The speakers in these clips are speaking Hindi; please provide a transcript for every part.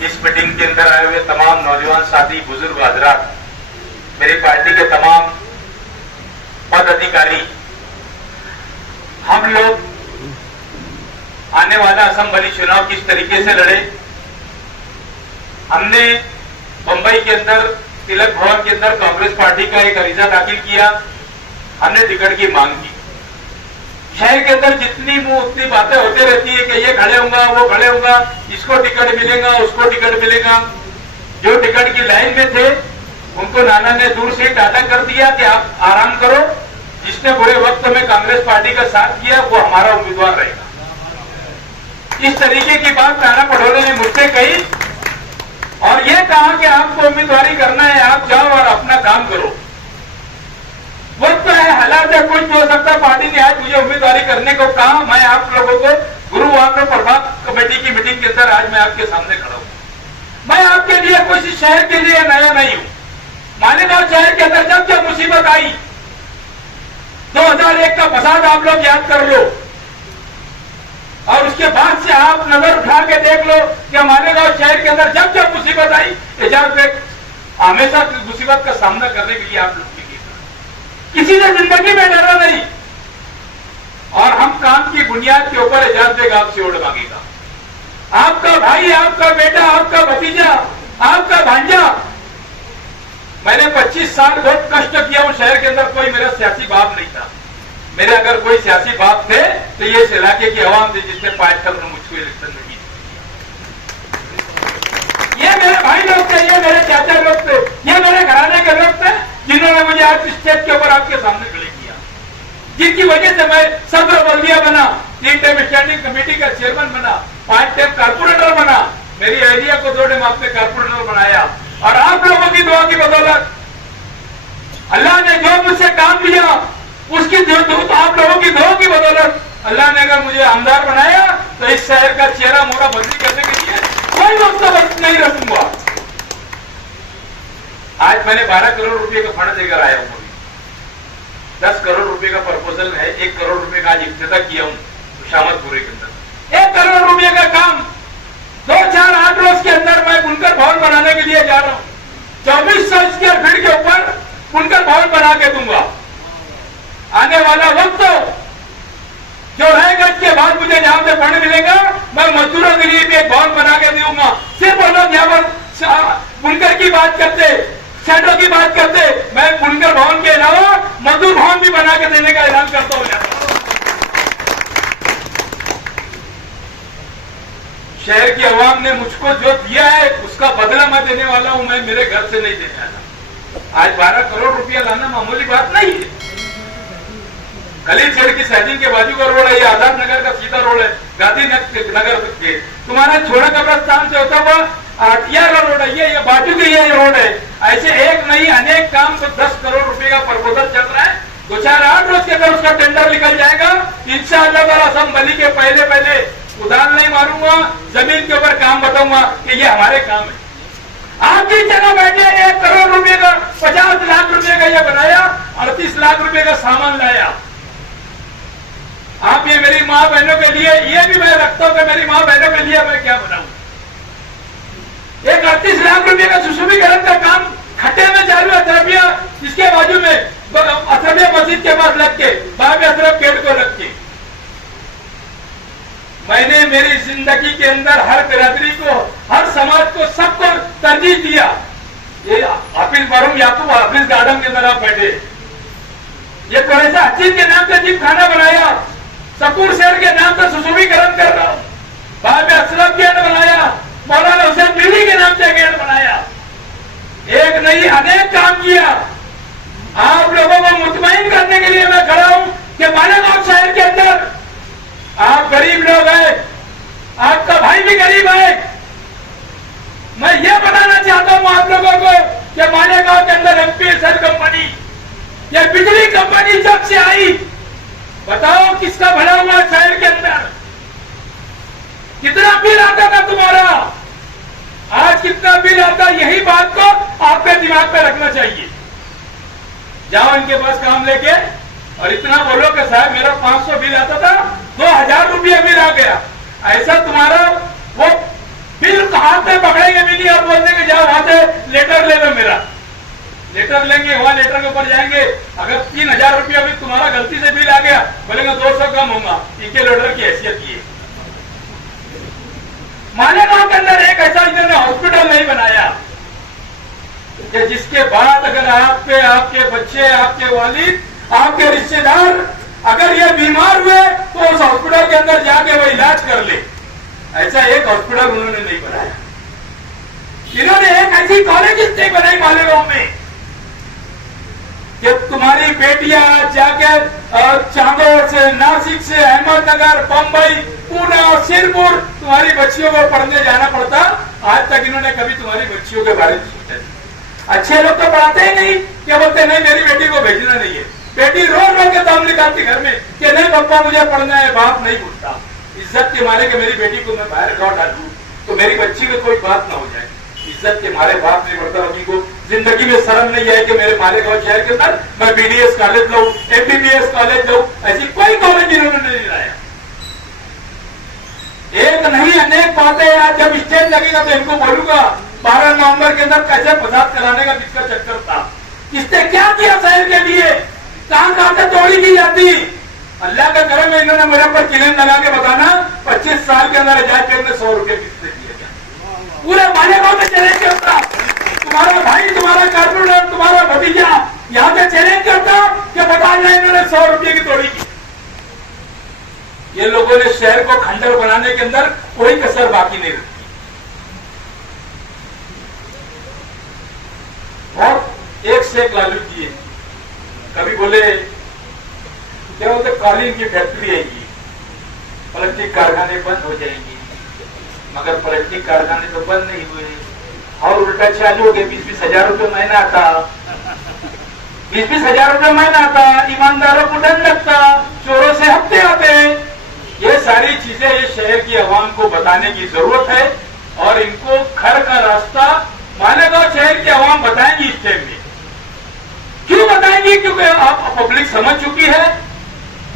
इस मीटिंग के अंदर आए हुए तमाम नौजवान साथी, बुजुर्ग हजरात, मेरी पार्टी के तमाम पद अधिकारी, हम लोग आने वाला असम्बली चुनाव किस तरीके से लड़े। हमने बंबई के अंदर तिलक भवन के अंदर कांग्रेस पार्टी का एक अरीजा दाखिल किया। हमने टिकट की मांग की। शहर के अंदर जितनी मुंह उतनी बातें होती रहती है कि ये खड़े होगा, वो खड़े होगा, इसको टिकट मिलेगा, उसको टिकट मिलेगा। जो टिकट की लाइन में थे उनको नाना ने दूर से टाटा कर दिया कि आप आराम करो, जिसने बुरे वक्त में कांग्रेस पार्टी का साथ किया वो हमारा उम्मीदवार रहेगा। इस तरीके की बात नाना पटोले ने मुझसे कही और ये कहा कि आपको उम्मीदवारी करना है, आप जाओ और अपना काम करो। वक्त है, हालात है, कुछ हो सकता है। पार्टी ने आज मुझे उम्मीदवारी करने को कहा। मैं आप लोगों को गुरुवार को प्रभात कमेटी की मीटिंग के अंदर आज मैं आपके सामने खड़ा हूं। मैं आपके लिए कुछ शहर के लिए नया नहीं हूं। मालेगांव शहर के अंदर जब जब मुसीबत आई, 2001 का फसाद आप लोग याद कर लो और उसके बाद से आप नजर उठा के देख लो कि मालेगांव शहर के अंदर जब जब मुसीबत आई, एजाज बेग हमेशा मुसीबत का सामना करने के लिए आप लोग किसी ने जिंदगी में डरा नहीं। और हम काम की बुनियाद के ऊपर एजाज बेग आपसे वोट मांगेगा। आपका भाई, आपका बेटा, आपका भतीजा, आपका भांजा। मैंने 25 साल बहुत कष्ट किया हूं शहर के अंदर। कोई मेरा सियासी बाप नहीं था। मेरे अगर कोई सियासी बाप थे तो ये इस इलाके की आवाम थी जिसने 5 साल मुझको इलेक्शन में जीत। ये मेरे भाई लोग थे, ये मेरे चाचा लोग थे, ये मेरे घराने के लोग थे जिन्होंने मुझे आज स्टेज के ऊपर आपके सामने खड़े किया, जिनकी वजह से मैं सदर बल्दिया बना, 3 टाइम स्टैंडिंग कमेटी का चेयरमैन बना, 5 टाइम कारपोरेटर बना। मेरी एरिया को 2 टाइम आपने कारपोरेटर बनाया और आप लोगों की दुआ की बदौलत अल्लाह ने जो मुझसे काम दिया उसकी आप लोगों की दुआ की बदौलत अल्लाह ने अगर मुझे आमदार बनाया तो इस शहर का चेहरा मोहरा बदली करने के लिए कोई वक्त नहीं रखूंगा। आज मैंने 12 करोड़ रुपए का फंड देकर आया हूं। 10 करोड़ रुपए का प्रपोजल है, 1 करोड़ रुपए का आज इफ्तिताह किया हूं शामतपुरे के अंदर। 1 करोड़ रुपए का काम 2-4-8 रोज के अंदर मैं बुनकर भवन बनाने के लिए जा रहा हूं। 2400 स्क्वायर फीट के ऊपर बुनकर भवन बना के दूंगा। आने वाला वक्त जो रहेगा इसके बाद मुझे जहां से फंड मिलेगा मैं मजदूरों के लिए भी एक भवन बना के दूंगा। सिर्फ लोग यहाँ पर बुनकर की बात करते, शैडो की बात करते, मैं बुनकर भवन के अलावा मजदूर भवन भी बना के देने का ऐलान करता हूं। शहर की आवाम ने मुझको जो दिया है उसका बदला मैं देने वाला हूं। मैं मेरे घर से नहीं देने वाला। आज 12 करोड़ रुपया लाना मामूली बात नहीं है। खलील शेर की सैदिंग के बाजू का रोड है, ये आजाद नगर का सीधा रोड है, गांधी नगर के तुम्हारा छोड़ा कब्रस्तान से होता हुआ आटिया का रोड है, ये बाजू के ये रोड है। ऐसे एक नहीं अनेक काम तो 10 करोड़ रुपए का प्रपोजल चल रहा है। 2-4-8 रोज के अंदर उसका टेंडर निकल जाएगा। इंशाअल्लाह असम्बली के पहले उधार नहीं मारूंगा, जमीन के ऊपर काम बताऊंगा कि ये हमारे काम है। आपकी जगह बैठे 1 करोड़ रुपए का 50 लाख रुपए का ये बनाया, 38 लाख रुपए का सामान लाया। आप ये मेरी माँ बहनों के लिए, ये भी मैं रखता हूं कि मेरी माँ बहनों के लिए मैं क्या बनाऊं। एक 38 लाख रुपए का सुशोभीकरण का काम खट्टे में चालू है। अथरबिया इसके बाजू में अथरबिया मस्जिद के पास लग के बाबे अथरब पेड़ को रख के मैंने मेरी जिंदगी के अंदर हर बिरादरी को, हर समाज को, सबको तरजीह दिया। ये हाफिज मरहूम याकूब हाफिज गार्डन के अंदर आप बैठे, ये कुरैशा हसीन के नाम से जिम खाना बनाया, सकूर शहर के नाम से सुशोभीकरण कर रहा हूं, बाबे अशरफ गेट बनाया, मौलाना हुसैन बीवी के नाम से गेट बनाया। एक नहीं अनेक काम किया। आप लोगों को मुतमईन करने के लिए मैं खड़ा हूं कि मालेगांव शहर के अंदर आप गरीब लोग हैं, आपका भाई भी गरीब है। मैं ये बताना चाहता हूं आप लोगों को कि मालेगांव के अंदर एमपीएसएल कंपनी, ये बिजली कंपनी जब से आई, बताओ किसका भला हुआ शहर के अंदर? कितना बिल आता था तुम्हारा, आज कितना बिल आता? यही बात को आपके दिमाग पे रखना चाहिए। जाओ इनके पास काम लेके और इतना बोलो कि साहब मेरा 500 बिल आता था, 2000 रुपया बिल आ गया। ऐसा तुम्हारा वो बिल हाथ में पकड़ेंगे भी नहीं, आप बोलते कि जाओ वहां से लेटर ले लो मेरा। लेटर लेंगे, वहां लेटर के ऊपर जाएंगे, अगर 3000 रुपया भी तुम्हारा गलती से बिल आ गया, बोलेंगे 200 कम होगा, इनके लेटर की हैसियत ये। मालेगांव के अंदर एक ऐसा इन्होंने हॉस्पिटल नहीं बनाया कि जिसके बाद अगर आपके बच्चे, आपके वालिद, आपके रिश्तेदार अगर ये बीमार हुए तो उस हॉस्पिटल के अंदर जाके वो इलाज कर ले। ऐसा एक हॉस्पिटल उन्होंने नहीं बनाया। इन्होंने एक ऐसी कॉलेज नहीं बनाई मालेगांव में कि तुम्हारी बेटियां जाके चांदोर से, नासिक से, अहमदनगर, बंबई, पुणे, सिरपुर तुम्हारी बच्चियों को पढ़ने जाना पड़ता। आज तक इन्होंने कभी तुम्हारी बच्चियों के बारे में सोचा नहीं। अच्छे लोग तो पढ़ाते ही नहीं, क्या बोलते नहीं मेरी बेटी को भेजना नहीं है। बेटी रो रो के दाम निकालती घर में कि नहीं पापा मुझे पढ़ना है, बाप नहीं बोलता। इज्जत के मारे कि मेरी बेटी को मैं बाहर लौट डालूं तो मेरी बच्ची को कोई बात ना हो जाए। इज्जत के मारे बाप नहीं बोलता। अभी को जिंदगी में शर्म नहीं है कि मेरे मालेगांव शहर के अंदर मैं बीडीएस कॉलेज लूं, एमबीबीएस कॉलेज लूं। ऐसी कोई कॉलेज इन्होंने नहीं लाया। एक नहीं अनेक बातें। आज जब स्टेज लगेगा तो इनको बोलूंगा 12 नवंबर के अंदर कैसे प्रसाद कराने का जिसका चक्कर था, किसने क्या किया शहर के लिए, कहां से तोड़ी की जाती। अल्लाह का करम है, इन्होंने मेरे पर किलेम लगा के बताना 25 साल के अंदर एजाज ने 100 रुपए किसने दिए क्या? पूरे मालेगांव में चैलेंज करता, तुम्हारा भाई, तुम्हारा कारपोरेटर, तुम्हारा भतीजा यहाँ पे चैलेंज करता कि बता दें इन्होंने 100 रुपए की तोड़ी की। ये लोगों ने शहर को खंडर बनाने के अंदर कोई कसर बाकी नहीं रखी। और एक से एक लालू दिए। कभी बोले क्या बोलते कालीन की फैक्ट्री आएगी, प्लास्टिक कारखाने बंद हो जाएंगे, मगर प्लास्टिक कारखाने तो बंद नहीं हुए और उल्टा चालू हो गए। 20-20 हजार रुपये महीना आता, 20-20 हजार रुपये महीना आता, ईमानदारों को दंड लगता, चोरों से हफ्ते आते। ये सारी चीजें इस शहर की आवाम को बताने की जरूरत है और इनको घर का रास्ता मालेगांव शहर की आवाम बताएंगी। इस टाइम में क्यों बताएंगी? क्योंकि आप पब्लिक समझ चुकी है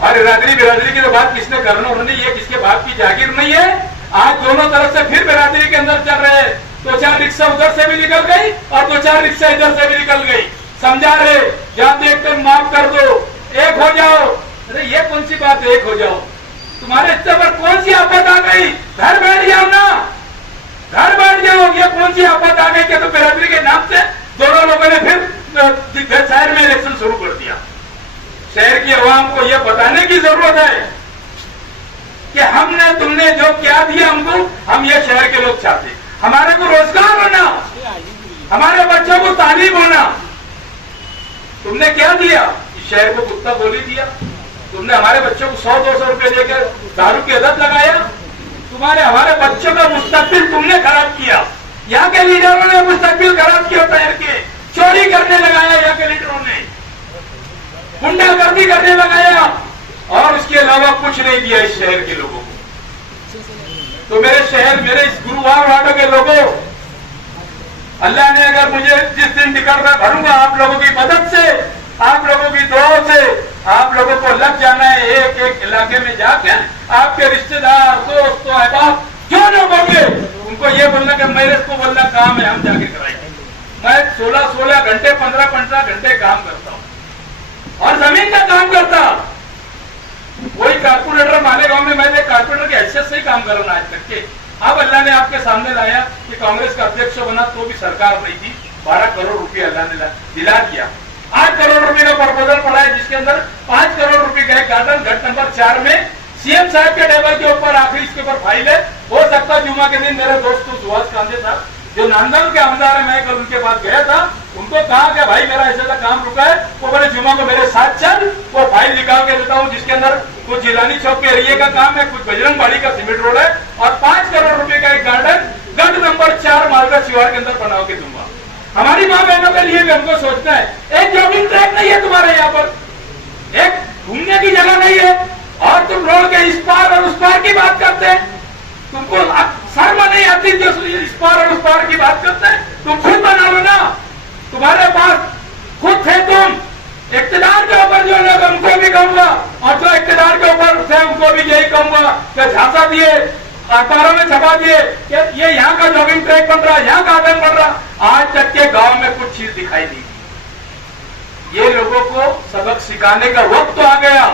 और बिरादरी की तो बात किसने करना उन्होंने, ये किसके बाप की जागीर नहीं है। आज दोनों तरफ से फिर बिरादरी के अंदर चल रहे हैं। 2-4 रिक्शा उधर से भी निकल गई और 2-4 रिक्शा इधर से भी निकल गई। समझा रहे जहां देखकर माफ कर दो, एक हो जाओ। अरे ये कौन सी बात है एक हो जाओ? तुम्हारे स्तर पर कौन सी आफत आ गई? घर बैठ जाओ ना, घर बैठ जाओ। ये कौन सी आफत आ गई कि तो बिरादरी के नाम से दोनों लोगों ने फिर शहर में इलेक्शन शुरू कर दिया। शहर की आवाम को यह बताने की जरूरत है कि हमने तुमने जो क्या दिया हमको, हम ये शहर के लोग चाहते। हमारे को रोजगार होना, हमारे बच्चों को तालीम होना। तुमने क्या दिया? इस शहर को कुत्ता बोली दिया। तुमने हमारे बच्चों को 100-200 रुपए देकर दारू की आदत लगाया। हमारे बच्चों का मुस्तकबिल तुमने खराब किया। यहाँ के लीडरों ने मुस्तकबिल खराब किया शहर के। चोरी करने लगाया यहाँ के लीडरों ने, गुंडागर्दी करने लगाया और उसके अलावा कुछ नहीं दिया इस शहर के लोगों को। तो मेरे शहर, मेरे इस गुरुवार वार्डों के लोगों, अल्लाह ने अगर मुझे जिस दिन टिकट में भरूंगा, आप लोगों की मदद से, आप लोगों की दुआओं से, आप लोगों को लग जाना है एक एक इलाके में जाकर आपके रिश्तेदार, दोस्त, अहबाब क्यों लोग होंगे, उनको ये बोलना कि मेरे को बोलना काम है, हम जाके कराएंगे। मैं 16 घंटे 15 घंटे काम करता हूँ और जमीन का काम करता। वही कारपोरेटर मालेगांव में, मैंने कारपोरेटर की हैसियत से ही काम कर रहा आज तक के। अब अल्लाह ने आपके सामने लाया कि कांग्रेस का अध्यक्ष बना तो भी सरकार नहीं थी, 12 करोड़ रुपए अल्लाह ने दिला दिया। 8 करोड़ रुपए का प्रपोजल पड़ा है जिसके अंदर 5 करोड़ रुपए का गार्डन घट नंबर 4 में सीएम साहब के टेबल के ऊपर आखिरी इसके ऊपर फाइल है। हो सकता है जुमा के दिन मेरे दोस्त सुभाष कांदे साहब जो नांदल के आमदार है, मैं कल उनके पास गया था, उनको कहा कि भाई मेरा ऐसा काम रुका है, वो बोले जुमा को मेरे साथ चल, वो फाइल निकाल के देता हूँ जिसके अंदर कुछ जिलानी चौक के एरिया का काम है, कुछ बजरंग बाड़ी का सीमेंट रोड है और 5 करोड़ रुपए का एक गार्डन गढ़ नंबर 4 मालदा शिवार के अंदर बना के दूंगा। हमारी माँ बहनों के लिए भी हमको सोचना है। एक जॉगिंग ट्रैक नहीं है तुम्हारे यहाँ पर, एक घूमने की जगह नहीं है और तुम रोड के इस पार और उस पार की बात करते हैं। तुमको शर्म नहीं आती जो इस पार और उस पार की बात करते हैं? तुम खुद बना लो ना, तुम्हारे पास खुद थे तुम। इक्तदार के ऊपर जो लोग, उनको भी कहूंगा और जो इक्तदार के ऊपर थे उनको भी यही कहूंगा कि झांसा दिए, अखबारों में छपा दिए कि ये यहाँ का जॉगिंग ट्रैक बन रहा, यहाँ गार्डन बन रहा, आज तक के गांव में कुछ चीज दिखाई नहीं दी। ये लोगों को सबक सिखाने का वक्त तो आ गया।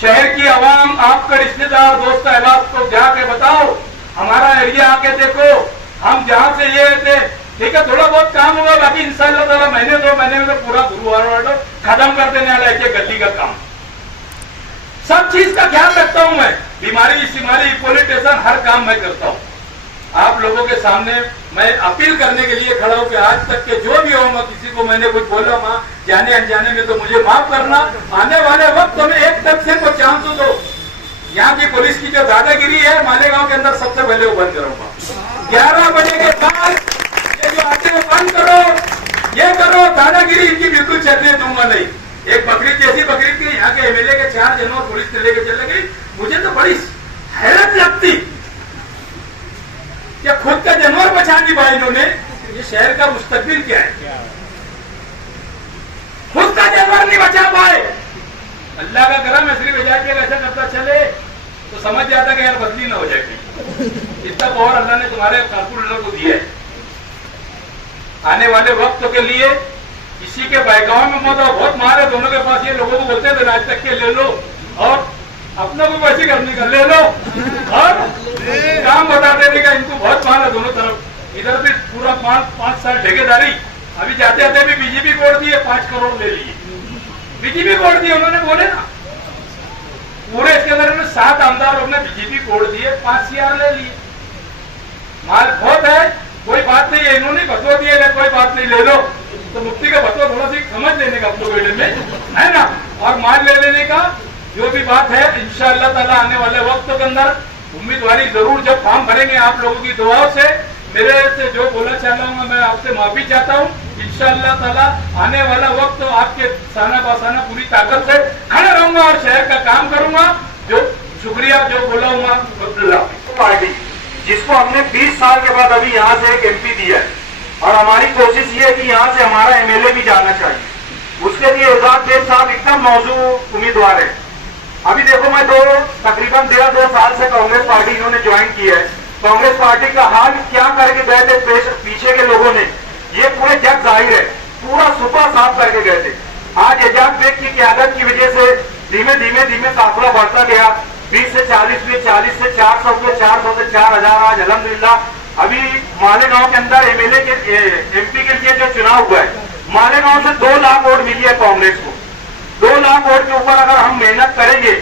शहर की आवाम, आपका रिश्तेदार, दोस्त अहबाब को जाके बताओ, हमारा एरिया आके देखो, हम जहां से ये थे, ठीक है थोड़ा बहुत काम होगा, बाकी इंशाअल्लाह ताला महीने 2 महीने में तो पूरा गुरुवार खत्म कर देने वाला है गली का काम। सब चीज का ख्याल रखता हूं मैं, बीमारी सिमारी पोलिटिशियन हर काम मैं करता हूं। आप लोगों के सामने मैं अपील करने के लिए खड़ा हूं कि आज तक के जो भी हो, मैं किसी को मैंने कुछ बोला मां जाने अनजाने में तो मुझे माफ करना। आने वाले वक्त में एक तक से को चांस दो। यहाँ की पुलिस की जो दादागिरी है मालेगांव के अंदर सबसे पहले वो बंद करूंगा। 11 बजे के बाद ये जो आते हैं बंद करो, ये करो, दादागिरी इनकी बिल्कुल चलने दूंगा नहीं। एक बकरीद जैसी बकरीद की यहाँ के एमएलए के 4 जनों पुलिस से लेके चले गई, मुझे तो बड़ी हैरत लगती कि खुद का जानवर बचा नहीं पाए इन्होंने। ये शहर का मुस्तकबिल क्या है? खुद का जानवर नहीं बचा पाए। अल्लाह का करम ऐसी बजा के ऐसा करता चले तो समझ जाता कि यार बदली ना हो जाए कहीं। इतना पावर अल्लाह ने तुम्हारे कारकुलेटर को दिया है। आने वाले वक्त के लिए किसी के बैकग्राउंड में मत बहुत मार है दोनों के पास। ये लोगों को बोलते थे आज तक के ले लो और अपने को वैसे करने का ले लो और काम बता देने का। इनको बहुत मार है दोनों तरफ। इधर भी पूरा 5 साल ठेकेदारी, अभी जाते जाते भी बीजेपी को दिए 5 करोड़ ले लिए। बीजेपी कोड दिए उन्होंने, बोले ना पूरे इसके अंदर 7 आमदार लोग ने बीजेपी कोड दिए, 5 CR ले लिए। माल बहुत है, कोई बात नहीं है, इन्होंने बतवा दिया है, कोई बात नहीं ले लो। तो मुफ्ती का बतवा थोड़ा सी समझ लेने का अपने बेटे में है ना, और माल ले लेने का जो भी बात है इंशाअल्लाह ताला आने वाले वक्त के अंदर उम्मीदवारी जरूर जब फॉर्म भरेंगे आप लोगों की दुआओं से। मेरे से जो बोला चाहता हूँ मैं आपसे माफी चाहता हूँ। इंशाअल्लाह ताला आने वाला वक्त तो आपके साना बासाना पूरी ताकत से खड़ा रहूंगा और शहर का काम करूंगा। जो शुक्रिया जो बोला हूँ पार्टी जिसको हमने 20 साल के बाद अभी यहाँ से एक MP दिया है और हमारी कोशिश ये है कि यहाँ से हमारा MLA भी जाना चाहिए। उसके लिए एजाज बेग साहब एकदम मौजूद उम्मीदवार है। अभी देखो मैं तकरीबन 1.5-2 साल से कांग्रेस पार्टी इन्होंने ज्वाइन की है। कांग्रेस पार्टी का हाल क्या करके गए थे पीछे के लोगों ने, ये पूरे जग जाहिर है, पूरा सुपा साफ करके गए थे। आज एजाज बेग की क़यादत की वजह से धीमे धीमे काफिला बढ़ता गया। 20 से 40 हुए, 40 से 400 हुए, 400 से 4000। आज अल्हम्दुलिल्लाह अभी मालेगांव के अंदर MLA के MP के लिए जो चुनाव हुआ है, मालेगांव से 2 लाख वोट मिली है कांग्रेस को। 2 लाख वोट के ऊपर अगर हम मेहनत करेंगे,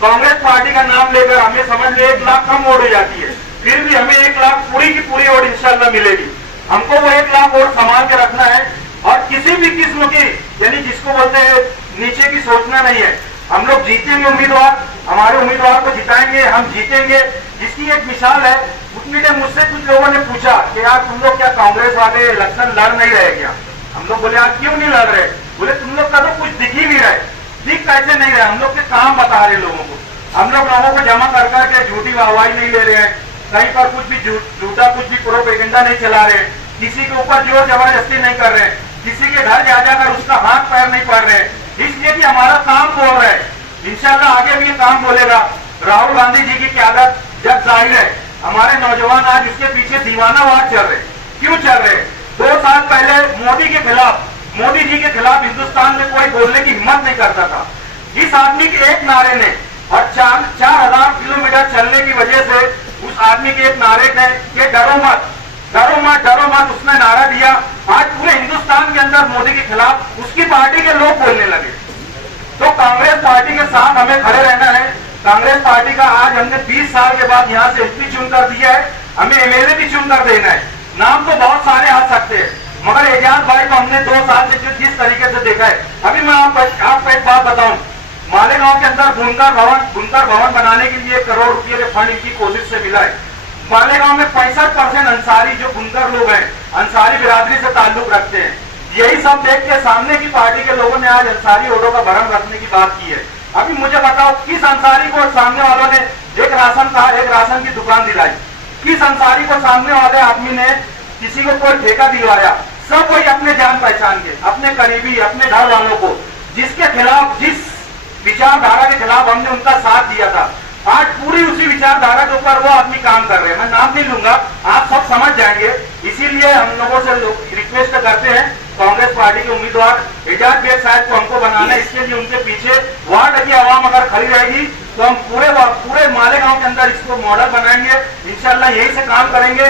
कांग्रेस पार्टी का नाम लेकर हमें समझ लो 1 लाख कम वोट हो जाती है, फिर भी हमें 1 लाख पूरी की पूरी वोट इंशाल्लाह मिलेगी। हमको वो 1 लाख वोट संभाल के रखना है और किसी भी किस्म की यानी जिसको बोलते हैं नीचे की सोचना नहीं है। हम लोग जीतेंगे उम्मीदवार, हमारे उम्मीदवार को जिताएंगे, हम जीतेंगे। जिसकी एक मिसाल है, उतनी देर मुझसे कुछ लोगों ने पूछा कि यार तुम लोग क्या कांग्रेस वाले इलेक्शन लड़ नहीं रहे क्या? हम लोग बोले यार क्यों नहीं लड़ रहे? बोले तुम लोग का तो कुछ दिख ही नहीं रहा है। दिख कैसे नहीं रहे? हम लोग के काम बता रहे लोगों को। हम लोग लोगों को जमा कर करके झूठी वाहवाही नहीं ले रहे हैं, कहीं पर कुछ भी झूठा कुछ भी प्रोपेगेंडा नहीं चला रहे, किसी के ऊपर जोर जबरदस्ती नहीं कर रहे, किसी के घर जा जाकर उसका हाथ पैर नहीं पड़ रहे, इसलिए कि हमारा काम बोल रहा है। इंशाल्लाह आगे भी ये काम बोलेगा। राहुल गांधी जी की क़यादत जग जाहिर है। हमारे नौजवान आज उसके पीछे दीवानावार चल रहे। क्यों चल रहे? 2 साल पहले मोदी जी के खिलाफ हिंदुस्तान में कोई बोलने की हिम्मत नहीं करता था। इस आदमी के एक नारे ने और 4000 किलोमीटर चलने की वजह से उस आदमी के एक नारे ने कि डरो मत, डरो मत, डरो मत, उसने नारा दिया। आज पूरे हिंदुस्तान के अंदर मोदी के खिलाफ उसकी पार्टी के लोग बोलने लगे। तो कांग्रेस पार्टी के साथ हमें खड़े रहना है। कांग्रेस पार्टी का आज हमने 20 साल के बाद यहाँ से MP चुनकर दिया है, हमें MLA भी चुनकर देना है। नाम तो बहुत सारे आ सकते हैं, मगर एजाज भाई को हमने 2 साल से जिस तरीके से देखा है। अभी मैं आपको एक बात बताऊं, मालेगांव के अंदर बुनकर भवन बनाने के लिए 1 करोड़ रुपये के फंड इनकी कोशिश से मिला है। मालेगांव में 65% अंसारी जो बुनकर लोग हैं, अंसारी बिरादरी से ताल्लुक रखते हैं। यही सब देख के सामने की पार्टी के लोगों ने आज अंसारी वोटों का भरण रखने की बात की है। अभी मुझे बताओ किस अंसारी को सामने वालों ने एक राशन की दुकान दिलाई? किस अंसारी को सामने वाले आदमी ने किसी को कोई ठेका दिलवाया? सब कोई अपने जान पहचान के, अपने करीबी, अपने घर वालों को, जिसके खिलाफ, जिस विचारधारा के खिलाफ हमने उनका साथ दिया था, आज पूरी उसी विचारधारा के ऊपर वो आदमी काम कर रहे हैं। मैं नाम नहीं लूंगा, आप सब समझ जाएंगे। पार्टी के उम्मीदवार एजाज बेग साहब को हमको बनाना है। इसके लिए उनके पीछे वार्ड की आवाम अगर खड़ी रहेगी तो हम पूरे मालेगांव के अंदर इसको मॉडल बनाएंगे। इंशाल्लाह यही से काम करेंगे।